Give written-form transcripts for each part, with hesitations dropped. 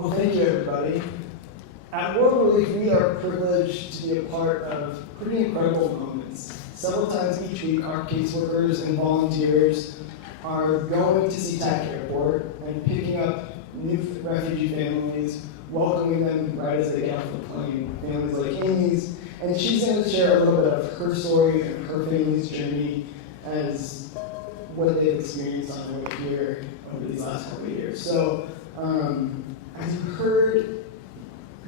Well, thank you, everybody. At World Relief, we are privileged to be a part of pretty incredible moments. Several times each week, our caseworkers and volunteers are going to SeaTac Airport and picking up new refugee families, welcoming them right as they get off the plane. Families like Amy's, and she's going to share a little bit of her story and her family's journey as what they've experienced on their way here over these last couple of years. So, as you heard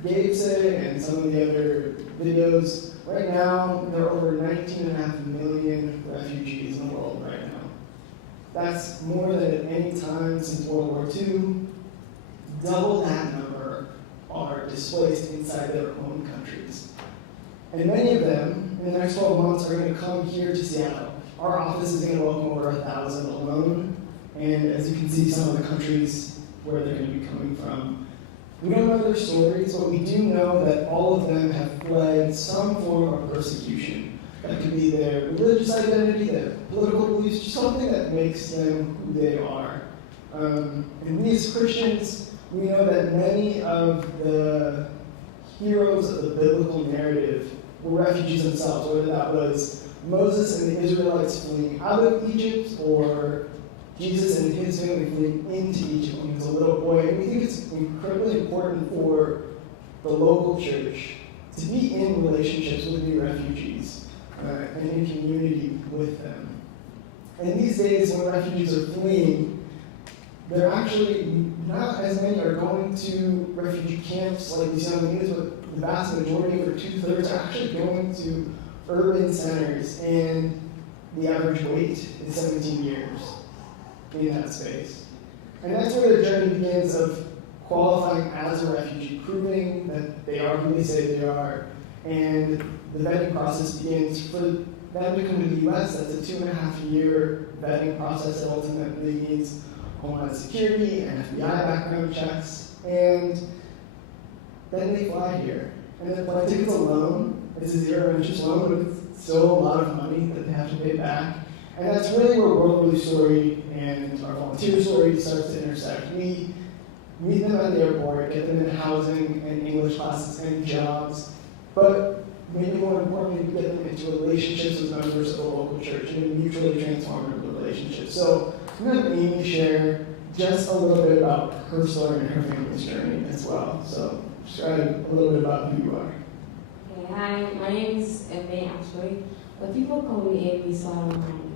Gabe say and some of the other videos, right now there are over 19.5 million refugees in the world right now. That's more than at any time since World War II. Double that number are displaced inside their own countries. And many of them, in the next 12 months, are going to come here to Seattle. Our office is going to welcome over 1,000 alone. And as you can see, some of the countries where they're going to be coming from. We don't know their stories, but we do know that all of them have fled some form of persecution. That could be their religious identity, their political beliefs, just something that makes them who they are. And we as Christians, we know that many of the heroes of the biblical narrative were refugees themselves, whether that was Moses and the Israelites fleeing out of Egypt, or Jesus and his family fleeing into Egypt when he was a little boy. And we think it's incredibly important for the local church to be in relationships with the refugees and in community with them. And these days, when refugees are fleeing, they're actually not as many are going to refugee camps like we see on the news, but the vast majority, over 2/3, are actually going to urban centers, and the average wait is 17 years in that space. And that's where the journey begins of qualifying as a refugee, proving that they are who they say they are, and the vetting process begins. For them to come to the U.S., that's a 2.5-year vetting process that ultimately means Homeland Security and FBI background checks, and then they fly here. And the flight tickets alone, it's a zero-interest loan, but it's still a lot of money that they have to pay back. And that's really where World Relief story and our volunteer story starts to intersect. We meet them at the airport, get them in housing and English classes and jobs, but maybe more importantly, we get them into relationships with members of the local church and in mutually transformative relationships. So I'm going to have Amy share just a little bit about her story and her family's journey as well. So describe a little bit about who you are. Okay, hi, my name is Amy actually, but people call me Amy, so I don't mind.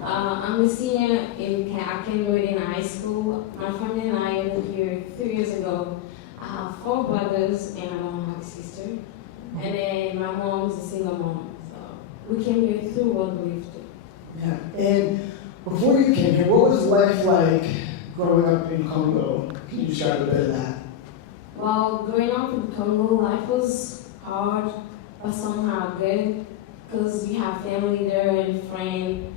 I'm a senior in Canada in high school. My family and I moved here 3 years ago. I have 4 brothers and I don't have a sister. And then my mom's a single mom. So we came here through World Relief too. Yeah, and before you came here, what was life like growing up in Congo? Can you describe a bit of that? Well, growing up in Congo, life was hard, but somehow good. Because we have family there and friends.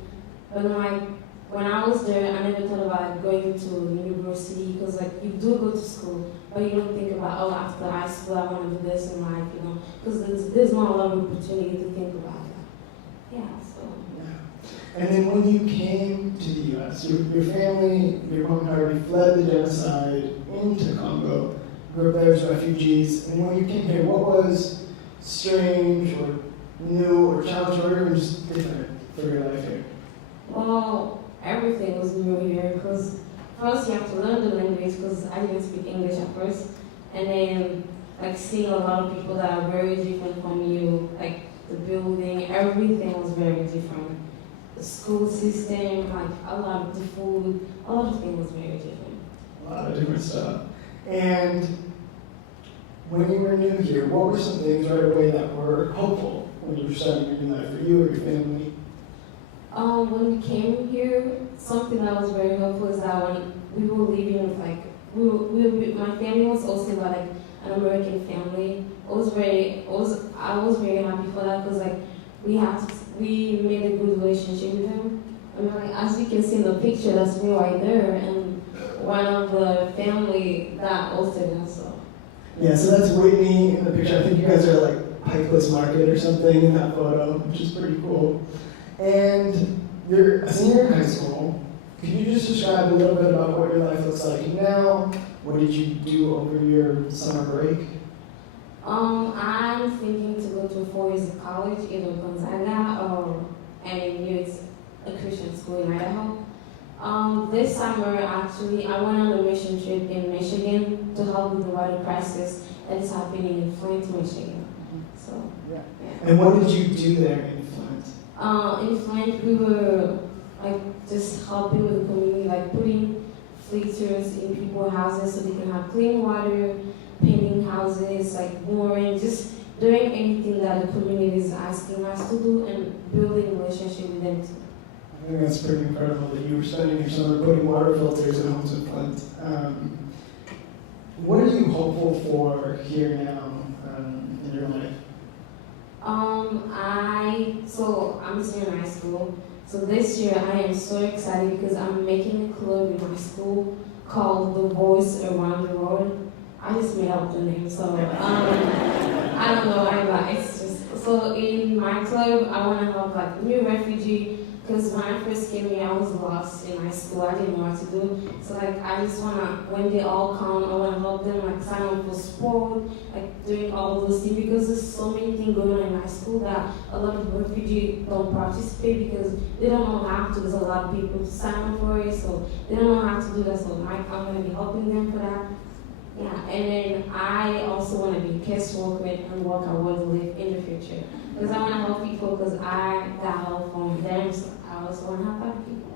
But when I was there, I never thought about going to university, because like you do go to school, but you don't think about, oh, after high school I want to do this in life, you know, because there's not a lot of opportunity to think about that. Yeah, so. Yeah. And then when you came to the U.S., your family, your mom had already fled the genocide into Congo, grew up there as refugees, and when you came here, what was strange or new or challenging or even just different for your life here? Well, everything was new here, because first you have to learn the language, because I didn't speak English at first, and then like seeing a lot of people that are very different from you, like the building, everything was very different. The school system, like a lot of the food, a lot of things was very different. A lot of different stuff. And when you were new here, what were some things right away that were hopeful when you were starting your new life for you or your family? When we came here, something that was very helpful is that when we were living with my family was also like an American family. I was very happy for that, because like we made a good relationship with them. I mean, like, as you can see in the picture, that's me right there, and one of the family that hosted us. So. Yeah, so that's Whitney in the picture. I think you guys are like Pike Place Market or something in that photo, which is pretty cool. And you're a senior in high school, Could you just describe a little bit about what your life looks like now? What did you do over your summer break? I'm thinking to go to 4 years of college, either Gonzaga or it's a Christian school in Idaho. This summer, actually, I went on a mission trip in Michigan to help with the water crisis that is happening in Flint, Michigan. So, yeah. And what did you do there in Flint? In Flint, we were just helping with the community, putting filters in people's houses so they can have clean water, painting houses, mooring, just doing anything that the community is asking us to do and building a relationship with them too. I think that's pretty incredible that you were spending your summer putting water filters in homes in Flint. What are you hopeful for here now in your life? I'm still in high school. So this year I am so excited because I'm making a club in my school called The Voice Around the World. I just made up the name, so I don't know, it's just, so in my club I want to help new refugee, because when I first came here I was lost in high school, I didn't know what to do, so I just want to, when they all come, I want to help them sign up for sport, doing all those things, because there's so many things going on in high school that a lot of refugees don't participate because they don't know how to. There's a lot of people to sign up for it, so they don't know how to do that, so I'm going to be helping them for that. Yeah, and then I also want to be a case worker and work I want to live in the future. Because I want to help people, because I got help from them, so I also want to help other people.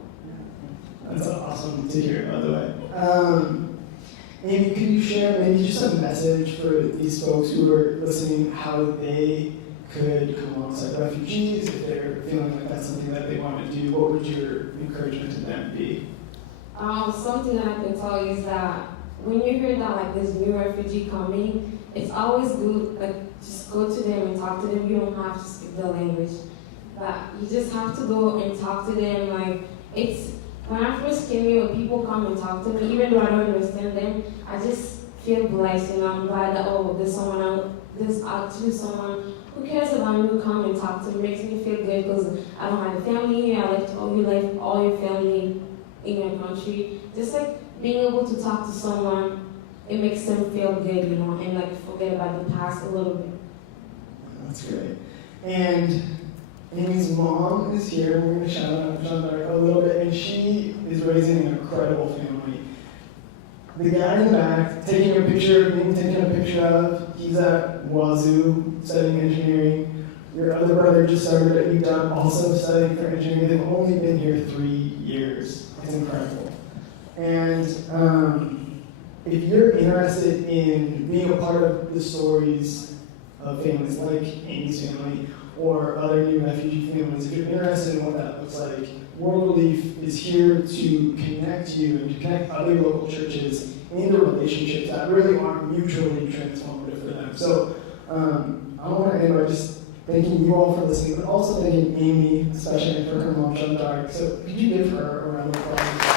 That's awesome to hear, by the way. Amy, could you share maybe just a message for these folks who are listening, how they could come alongside refugees, if they're feeling like that's something that they want to do? What would your encouragement to them be? Something that I can tell you is that when you hear that this new refugee coming, it's always good, just go to them and talk to them. You don't have to speak the language, but you just have to go and talk to them. When I first came here, when people come and talk to me, even though I don't understand them, I just feel blessed, I'm glad that, there's someone else, there's actually someone who cares about me who come and talk to me. It makes me feel good because I don't have a family here. You left all your family in your country. Just being able to talk to someone, it makes them feel good, and forget about the past a little bit. That's great. And Amy's mom is here. We're going to shout out Jean a little bit, and she is raising an incredible family. The guy in the back, taking a picture of, he's at Wazoo studying engineering. Your other brother just started at UW, also studying for engineering. They've only been here 3 years. It's incredible. And if you're interested in being a part of the stories of families like Amy's family or other new refugee families, if you're interested in what that looks like, World Relief is here to connect you and to connect other local churches into relationships that really are mutually transformative for them. So I want to end by just thanking you all for listening, but also thanking Amy, especially for her mom, Jean. So could you give her a round of applause?